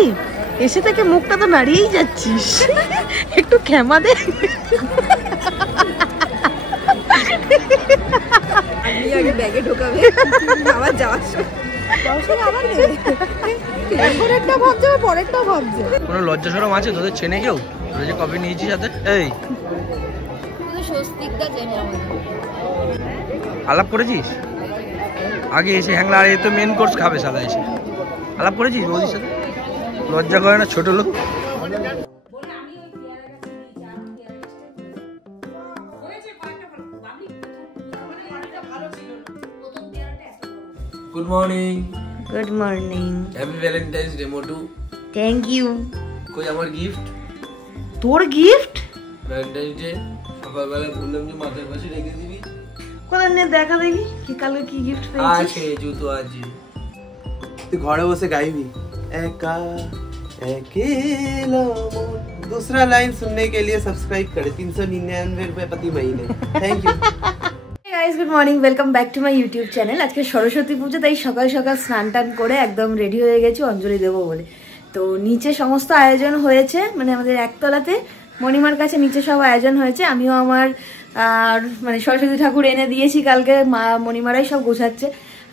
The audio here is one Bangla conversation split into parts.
এই এসে থেকে মুখটা তো নাড়িয়েই যাচ্ছিস, একটু ক্ষমা দে। আগে ব্যাগে ঢোকাবে, আবার যাওয়ার সময় আবার নেবে। এখন একটা ভাবছে, পরেরটা ভাবছে। কোনো লজ্জা সরম আছে তোদের? চেনে কেউ? তোরা যে কফি নিয়েছিস সাথে? এই আলাপ করেছিস আগে এসে? হ্যাংলা আর এ তো মেন কোর্স খাবে সাদা। এসে আলাপ করেছিস বৌদির সাথে? লজ্জা করে না ছোট লোক? Good morning. Good morning. Happy Valentine's day মোটু। Thank you. কই আমার গিফট? তোর গিফট? ভ্যালেন্টাইন্স ডে সকালবেলা বললাম যে মাথার পাশে রেখে দিবি। কোথায় নে দেখা দেখি, কি কালকে কি গিফট পেয়েছিস? আছে জুতো আছে। তুই ঘরে বসে গাইবি একা अकेला दूसरा लाइन सुनने के लिए सब्सक्राइब करें 399 रुपए प्रति महीने। Thank you guys, good morning, welcome back to my YouTube channel. आज के सरस्वती पूजा, ताई सकाल सकाल स्नान टान करे एकदम रेडी हो गेছি অঞ্জলি দেব বলে। তো নিচে সমস্ত আয়োজন হয়েছে, মানে আমাদের একতলাতে মণিমার কাছে নিচে সব আয়োজন হয়েছে। আমিও আমার মানে সরস্বতী ঠাকুর এনে দিয়েছি কালকে, মা মণিমারাই সব গোছাচ্ছে।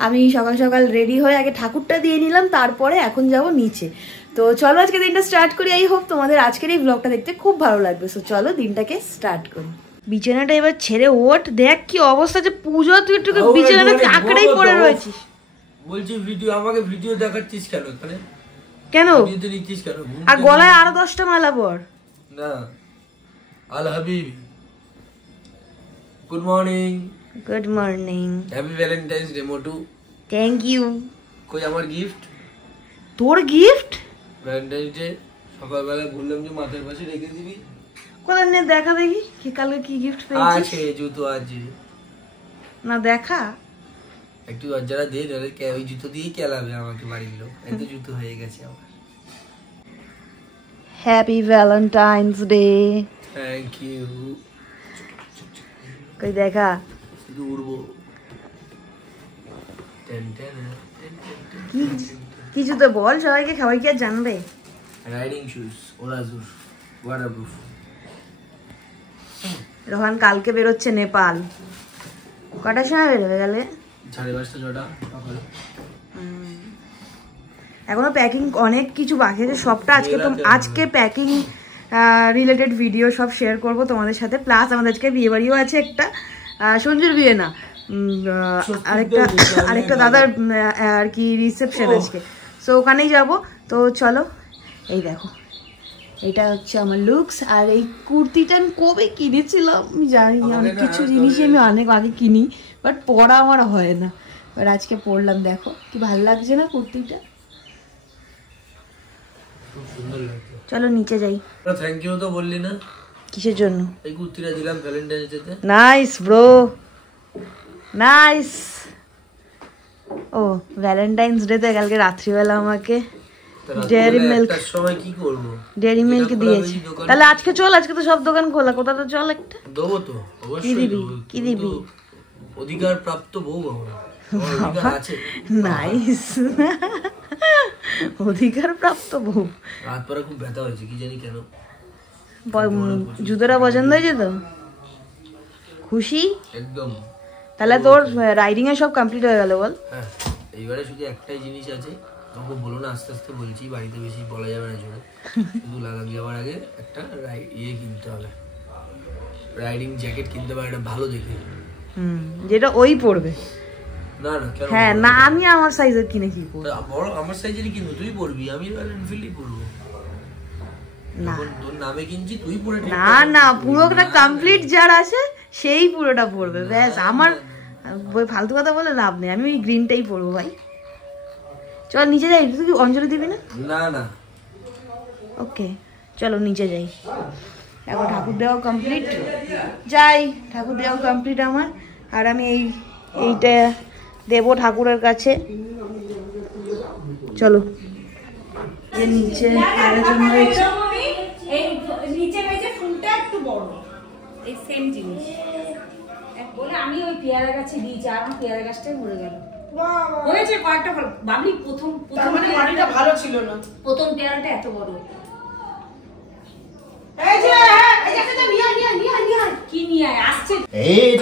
আমি সকাল সকাল রেডি হয়ে আগে ঠাকুরটা দিয়ে নিলাম, তারপরে এখন যাব নিচে। তো চলো আজকে দিনটা স্টার্ট করি। আই হোপ তোমাদের আজকের এই ব্লগটা দেখতে খুব ভালো লাগবে। সো চলো দিনটাকে স্টার্ট করি। বিছানাটা এবার ছেড়ে ওঠ, দেখ কি অবস্থা যে পূজা, তুই একটু বিছানাটা আঁকড়েই পড়ে রয়েছিস। বলছি ভিডিও, আমাকে ভিডিও দেখাচ্ছিস কেন এখানে? কেন? ভিডিও নিচ্ছিস কেন? আর গলায় আরো 10টা মালা পর না। Al Habib, good morning. Good morning. Happy Valentine's day মোটু। Thank you. কই আমার গিফট? তোর গিফট? ভ্যালেন্টাইন্স ডে সকালবেলা বললাম যে মাথার পাশে রেখে দিবি। কোথায় নে দেখা দেখি, কি কালকে কি গিফট পেয়েছিস? আছে জুতো আছে। না দেখা, একটু লজ্জাটা দে, নাহলে ওই জুতো দিয়েই কেলাবে আমাকে বাড়ির লোক। এত জুতো হয়ে গেছে আমার। Happy Valentine's day. Thank you. কই দেখা, শুধু উড়বো। কিছু তো বল, সবাইকে খাওয়াই কি আর জানবে? রাইডিং শুজ ওরাজুর ওয়াটারপ্রুফ। রোহান কালকে বেরোচ্ছে নেপাল। কটার সময় বেরোবে গেলে? 5:30 6টা সকালে। এখনো প্যাকিং অনেক কিছু বাকি আছে, সবটা আজকে প্যাকিং রিলেটেড ভিডিও সব শেয়ার করব তোমাদের সাথে। প্লাস আমাদের আজকে বিয়ে বাড়িও আছে একটা, সঞ্জুর বিয়ে না, আরেকটা দাদার আর কি রিসেপশন আজকে। সো ওখানেই যাব। তো চলো, এই দেখো এটা হচ্ছে আমার লুকস। আর এই কুর্তিটা আমি কবে কিনেছিলাম আমি জানি না, অনেক কিছু জিনিসই আমি অনেক আগে কিনি, বাট পরা আমার হয় না। এবার আজকে পরলাম, দেখো কি ভালো লাগছে না কুর্তিটা? চলো নিচে যাই। থ্যাংক ইউ তো বললি না, কিসের জন্য? এই কুর্তিটা দিলাম ভ্যালেন্টাইন্স ডে তে। Nice bro, nice. ও ভ্যালেন্টাইন্স ডে তে কালকে রাত্রিবেলা আমাকে ডেয়ারি মিল্ক, সময় কি করব, ডেয়ারি মিল্ক দিয়েছে। তাহলে আজকে চল, আজকে তো সব দোকান খোলা, কোথা তো চল একটা। দেবো তো অবশ্যই। কি দিবি? কি দিবি? অধিকার প্রাপ্ত বউ আমরা। নাইস, অধিকার প্রাপ্ত বউ। রাত পরে খুব ব্যথা হয়েছে, কি জানি কেন। জুতোটা পছন্দ হয়েছে তো? খুশি একদম। তাহলে তোর রাইডিং এ সব কমপ্লিট হয়ে গেল বল? হ্যাঁ, এইবারে শুধু একটাই জিনিস আছে, আমাকে বলো না, আস্তে আস্তে বলছি, বাড়িতে বেশি বলা যাবে না জোরে। শুধু লাগাম যাওয়ার আগে একটা ইয়ে কিনতে হবে, রাইডিং জ্যাকেট কিনতে হবে একটা ভালো দেখে। যেটা ওই পড়বে। না না, হ্যাঁ না, আমি আমার সাইজের কিনে কি করব? বড় আমার সাইজেরই কিনবো, তুই পরবি, আমি রয়্যাল এনফিল্ডই পরবো। না তোর নামে কিনছি, তুই পরে। না না, পুরোটা কমপ্লিট যার আছে সেই পুরোটা পরবে, ব্যাস। আমার ফালতু কথা বলে লাভ নেই, আমি ওই গ্রিনটাই পরবো ভাই। চল নিচে যাই। তুই অঞ্জলি দিবি না? না না, ওকে চলো নিচে যাই। এখন ঠাকুর দেওয়া কমপ্লিট, যাই। ঠাকুর দেওয়া কমপ্লিট আমার। আর আমি এইটা দেবো ঠাকুরের কাছে। চলো নিচে আয়োজন হয়েছে। এই নিচে হয়েছে ফুলটা একটু বড়, এই সেম জিনিস বলে আমি ওই পেয়ারা গাছে দিয়েছি, আর আমার পেয়ারা গাছটাই মরে গেল। হয়েছে কয়েকটা ফল বাবলি প্রথম মানে মাটিটা ভালো ছিল না। প্রথম পেয়ারাটা এত বড় এই যে একটা নিয়ে কি নিয়ে আসছে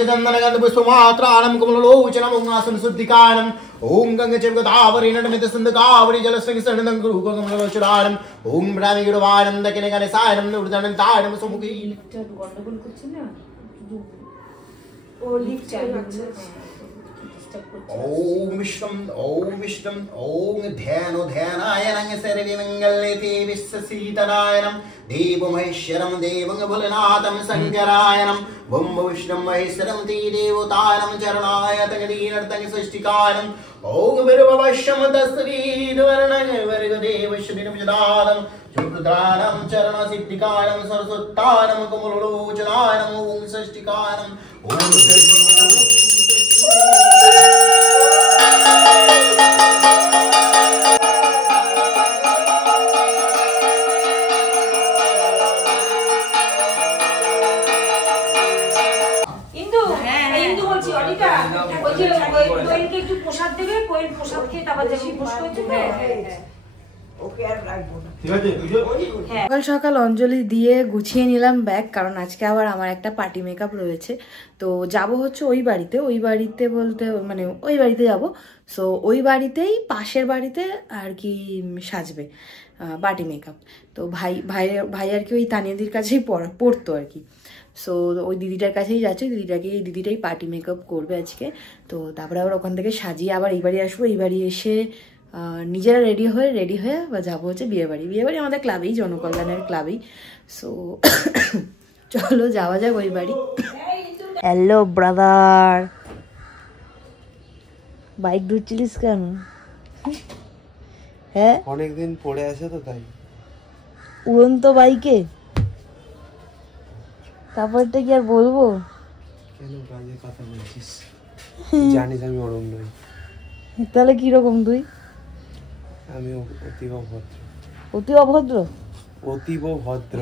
चंदनगंध पुष्पमात्राणं कमलोचनं ओंगासन शुद्धिकारणं ओं गंगचेवगदावरी नटमित सिंधकावरी जलस्विंगसरणं गुरुकमलोचनारणं ओं ब्राह्मीगिरवाणं दकिनगणसायनं नुर्दनन्तारणं सुमुखी গন্ডগোল করছে না ও লিফট চালাচ্ছে ओम विष्णुम ओम ध्यानो ध्यानाय रंग सर्वे मंगलते विश्वसीतनायनम देव महेश्वरम देवं भोलेनाथम शंकरायनम बम विष्णुम महेश्वरम ते देवतायनम चरणाय तंगदीनर्तंग सृष्टिकायनम ओम विरवश्यम तस्वीद्वर्णं वर्गदेव श्रीनिमजदानं चुक्रानं चरण सिद्धिकायनम सरस्वतायनम कमलोचनायनम ओम सृष्टिकायनम ओम কোয়েলকে একটু প্রসাদ দেবে কোয়েল প্রসাদ খেয়ে তারপর যাবে বসে হচ্ছে ওকে আর রাখবো না। সকাল সকাল অঞ্জলি দিয়ে গুছিয়ে নিলাম ব্যাগ, কারণ আজকে আবার আমার একটা পার্টি মেকআপ রয়েছে। তো যাব হচ্ছে ওই বাড়িতে বলতে মানে ওই বাড়িতে যাব। সো ওই বাড়িতেই পাশের বাড়িতে আর কি সাজবে পার্টি মেকআপ। তো ভাই আর কি ওই তানিয়াদির কাছেই পড়তো আর কি। সো ওই দিদিটার কাছেই যাচ্ছে, এই দিদিটাই পার্টি মেকআপ করবে আজকে। তো তারপরে আবার ওখান থেকে সাজিয়ে আবার এই বাড়ি আসবো। এই বাড়ি এসে নিজেরা রেডি হয়ে বা যাবো হচ্ছে বিয়ে বাড়ি আমাদের ক্লাবেই, জনকল্যাণের ক্লাবেই। সো চলো যাওয়া যাক ওই বাড়ি। হ্যালো ব্রাদার, বাইক ধুচ্ছিলিস কেন? হ্যাঁ অনেকদিন পড়ে আছে তো তাই। উড়ন্ত বাইকে তারপরটা কি আর বলবো? কেন বাজে কথা বলছিস? জানিস আমি ওরম নই। তাহলে কিরকম তুই? আমি অতীব ভদ্র। অতীব ভদ্র।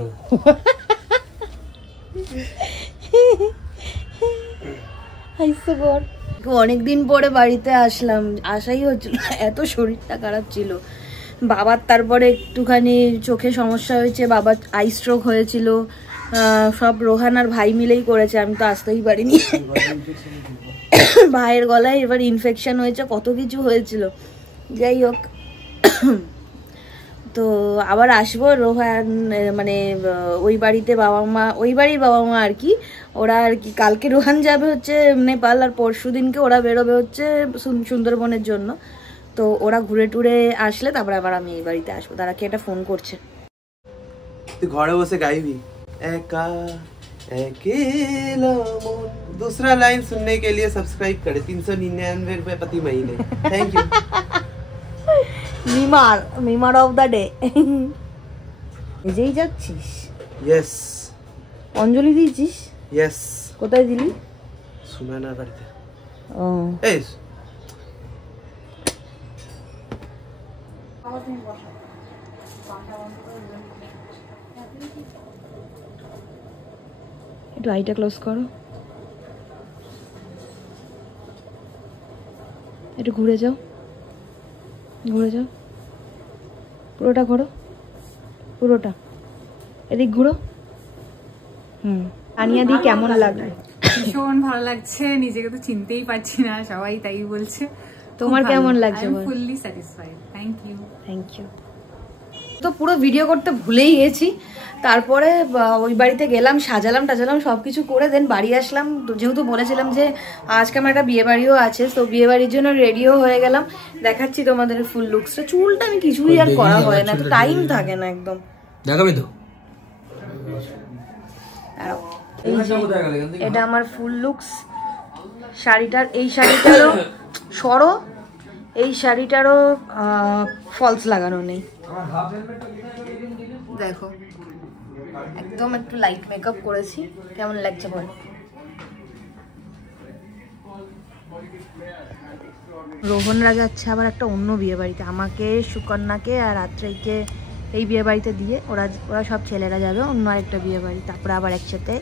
অনেকদিন পরে বাড়িতে আসলাম, আসাই হচ্ছিল, এত শরীরটা খারাপ ছিল বাবার। তারপরে একটুখানি চোখে সমস্যা হয়েছে, বাবার আই স্ট্রোক হয়েছিল। সব রোহান আর ভাই মিলেই করেছে, আমি তো আসতেই পারিনি। ভাইয়ের গলায় এবার ইনফেকশন হয়েছে, কত কিছু হয়েছিল। যাই হোক, তো আবার আসবো। রোহান মানে ওই বাড়ির বাবা মা আর কি, ওরা আর কি কালকে রোহান যাবে হচ্ছে নেপাল, আর পরশু দিনকে ওরা বেরোবে হচ্ছে সুন্দরবনের জন্য। তো ওরা ঘুরে টুরে আসলে তারপরে আবার আমি এই বাড়িতে আসবো। তারা কি একটা ফোন করছে। তুই ঘরে বসে গাইবি एका अकेला मन। दूसरा लाइन सुनने के लिए सब्सक्राइब करें। 399 रुपए प्रति महीने। Thank you. Memer of the day. নিজেই যাচ্ছিস? यस। অঞ্জলি দিয়েছিস? यस। কোথায় দিলি? সুনানা বাড়িতে। ও এই একটু আইটা ক্লোজ করো, একটু ঘুরে যাও, পুরোটা ঘোরো, এদিক ঘুরো। তানিয়া দি কেমন লাগবে? ভীষণ ভালো লাগছে, নিজেকে তো চিনতেই পারছি না, সবাই তাই বলছে। তোমার কেমন লাগছে? Fully satisfied. Thank you. তো পুরো ভিডিও করতে ভুলেই গেছি। তারপরে ওই বাড়িতে গেলাম, সাজালাম টাজালাম সবকিছু করে দেন বাড়ি আসলাম। যেহেতু বলেছিলাম যে আজকে আমার একটা বিয়ে বাড়িও আছে, তো বিয়ে বাড়ির জন্য রেডিও হয়ে গেলাম। দেখাচ্ছি তোমাদের ফুল লুকসটা। চুলটা আমি কিছুই আর করা হয় না, তো টাইম থাকে না একদম। দেখাবি তো? এটা আমার ফুল লুকস। শাড়িটার এই শাড়িটারও ফলস লাগানো নেই। দেখো একদম একটু লাইট মেকআপ করেছি, কেমন লাগছে বল? রোহনরা যাচ্ছে আবার একটা অন্য বিয়ে বাড়িতে, আমাকে সুকন্যাকে আর আত্রেয়কে এই বিয়ে বাড়িতে দিয়ে ওরা সব ছেলেরা যাবে অন্য আরেকটা বিয়ে বাড়ি। তারপরে আবার একসাথে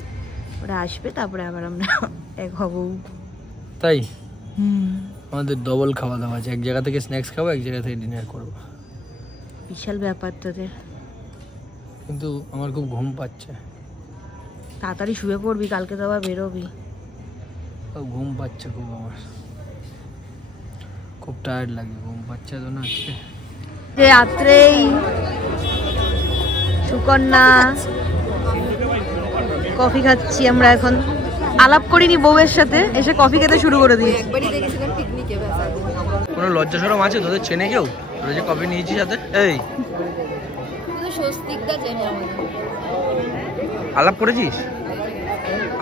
ওরা আসবে, তারপরে আবার আমরা এক হব। তাই আমাদের ডবল খাওয়া দাওয়া আছে, এক জায়গা থেকে স্ন্যাক্স খাবো, এক জায়গা থেকে ডিনার করবো। বিশাল ব্যাপারটাতে। কিন্তু আমার খুব ঘুম পাচ্ছে। তাড়াতাড়ি শুয়ে পড়বি, কালকে তো আবার বেরোবি। ঘুম পাচ্ছে খুব, আমার খুব টায়ার্ড লাগে, ঘুম পাচ্ছে তো না আজকে। যে রাত্রেই সুকন্যা কফি খাচ্ছি আমরা এখন। আলাপ করিনি বউয়ের সাথে, এসে কফি খেতে শুরু করে দিই। একবারই দেখেছিলাম পিকনিকে, ব্যাস। কোনো লজ্জা সরম আছে তোদের? চেনে কেউ তোরা যে কফি নিয়েছিস সাথে? এই স্বস্তিকদা চেনে আমাদের। আলাপ করেছিস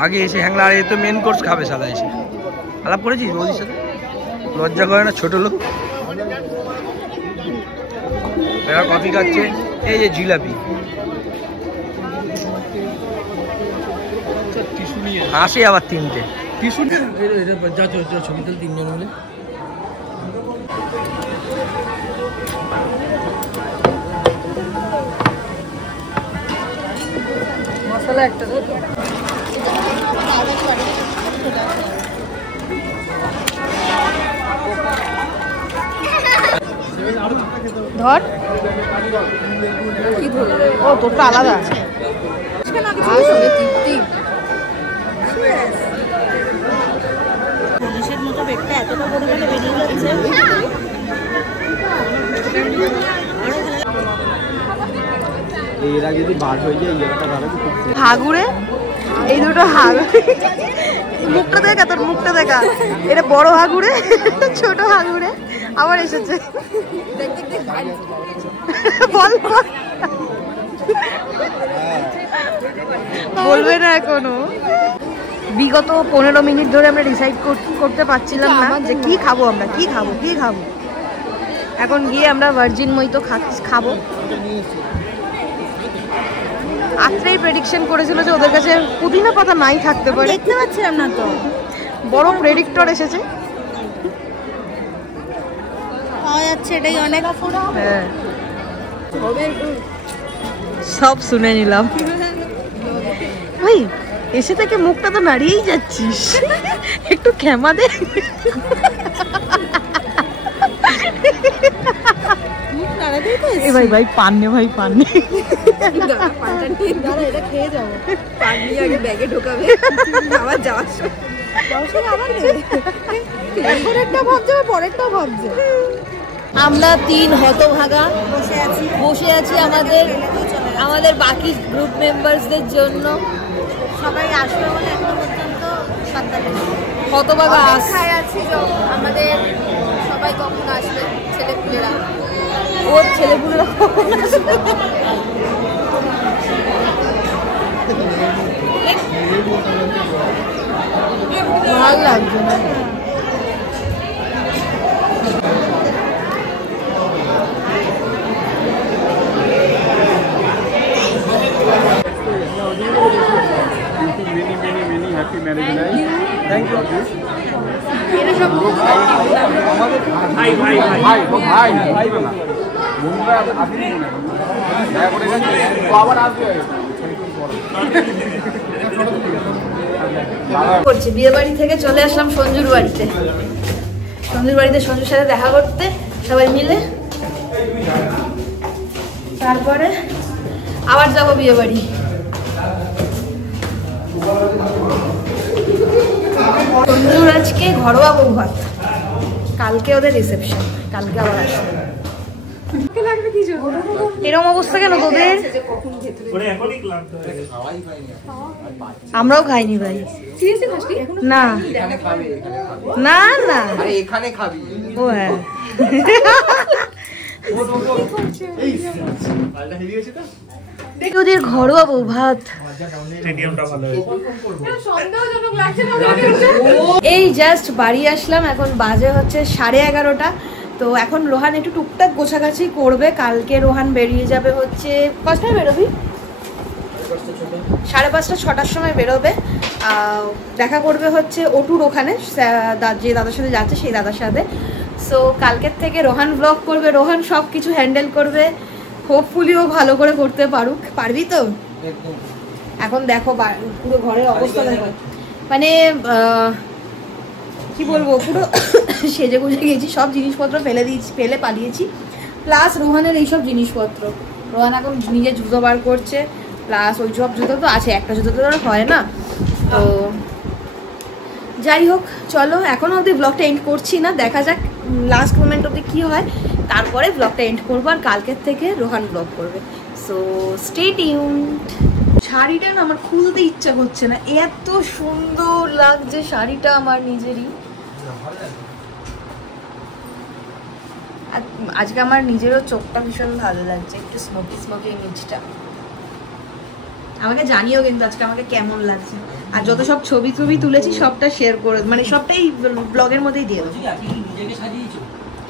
আগে এসে? হ্যাংলা, আর এ তো মেন কোর্স খাবে সাদা। এসে আলাপ করেছিস বৌদির সাথে? লজ্জা করে না ছোট লোক? এরা কফি খাচ্ছে, এই যে জিলাপি। আসে আবার তিনটে ছবি তুল তিনজন মিলে। মশলা একটা ধর। কি ধরবে? ও তোরটা আলাদা। পুলিশের মতো পেটটা এতটা পরিমাণে বেরিয়ে যাচ্ছে। এরা যদি বার হয়ে যায় এটা ভালো। হাগুড়ে, এই দুটো হাগুড়ে। মুখটা দেখা, তোর মুখটা দেখা। এটা বড় হাগুড়ে, ছোট হাগুড়ে আবার এসেছে। বল বলবে না এখনো। বিগত 15 মিনিট ধরে আমরা ডিসাইড করতে পারছিলাম না যে কি খাবো আমরা, কি খাবো। এখন গিয়ে আমরা ভার্জিন মইতো খাবো। আত্রেই প্রেডিকশন করেছিল যে ওদের কাছে পুদিনা পাতা নাই থাকতে পারে। দেখতে পাচ্ছিলাম না তো, বড় প্রেডিক্টর এসেছে। পাওয়া যাচ্ছে, এটাই অনেক। হ্যাঁ, সব শুনে নিলাম। ওই এসে থেকে মুখটা তো নাড়িয়েই যাচ্ছিস, একটু ক্ষমা দে। ভাই পান নে, ভাই পান নে। এটা খেয়ে যাবো। পান নিয়ে আগে ব্যাগে ঢোকাবে, আবার যাওয়ার সময় আবার নেবে। এখন একটা ভাবছে, পরেরটা ভাবছে। আমরা 3 হতভাগা বসে আছি আমাদের বাকি গ্রুপ মেম্বারসদের জন্য। সবাই আসবে বলে এখনো পর্যন্ত হতভাগা আশায় আছি আমাদের সবাই কখন আসবে, ছেলেপুলেরা। ওর ছেলেপুলেরা ভালো লাগছে না। করছি বিয়ে বাড়ি থেকে চলে আসলাম সঞ্জুর বাড়িতে। সঞ্জুর সাথে দেখা করতে সবাই মিলে, তারপরে আবার যাবো বিয়ে বাড়ি। সঞ্জুর আজকে ঘরোয়া বউ ভাত, কালকে ওদের রিসেপশন, কালকে আবার আসবে। এরকম অবস্থা কেন তোদের? আমরাও খাইনি ভাই। না না না, এখানে খাবি। ও হ্যাঁ, ওদের ঘরোয়া বউ ভাত। এই জাস্ট বাড়ি আসলাম, এখন বাজে হচ্ছে 11:30। তো এখন রোহান একটু টুকটাক গোছাগাছি করবে। কালকে রোহান বেরিয়ে যাবে হচ্ছে, কটায় বেরোবি? 5:30 6টার সময় বেরোবে। দেখা করবে হচ্ছে ওটুর ওখানে, যে দাদার সাথে যাচ্ছে সেই দাদার সাথে। সো কালকের থেকে রোহান ব্লগ করবে, রোহান সব কিছু হ্যান্ডেল করবে। হোপফুলি ও ভালো করে করতে পারুক। পারবি তো? এখন দেখো পুরো ঘরের অবস্থা দেখো, মানে কি বলবো, পুরো সেজে গুজে গেছি, সব জিনিসপত্র ফেলে পালিয়েছি, প্লাস রোহানের এইসব জিনিসপত্র। রোহান এখন নিজে জুতো বার করছে, প্লাস ওই সব জুতো তো আছে, একটা জুতো তো হয় না। তো যাই হোক, চলো এখনও অবধি ব্লগটা এন্ড করছি না, দেখা যাক লাস্ট মোমেন্ট অবধি কী হয়, তারপরে ব্লগটা এন্ড করবো। আর কালকের থেকে রোহান ব্লগ করবে, সো স্টে টিউনড। শাড়িটা না আমার খুলতে ইচ্ছা করছে না, এত সুন্দর লাগছে শাড়িটা আমার নিজেরই। আজকে আমার নিজেরও চোখটা ভীষণ ভালো লাগছে, একটু স্মোকি স্মোকি ইমেজটা। আমাকে জানিও কিন্তু আজকে আমাকে কেমন লাগছে, আর যত সব ছবি তুলেছি সবটা শেয়ার করে, মানে সবটাই ব্লগের মধ্যেই দিয়ে দেবো।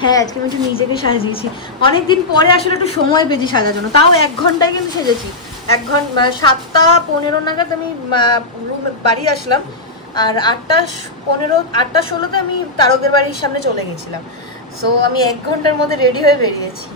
হ্যাঁ, আজকে আমি একটু নিজেকে সাজিয়েছি, অনেকদিন পরে আসলে একটু সময় পেয়েছি সাজার জন্য, তাও 1 ঘন্টায় কিন্তু সেজেছি। 1 ঘন্টা 7:15 নাগাদ আমি বাড়ি আসলাম, আর 8:16 আমি তারকদের বাড়ির সামনে চলে গেছিলাম। সো আমি 1 ঘন্টার মধ্যে রেডি হয়ে বেরিয়েছি।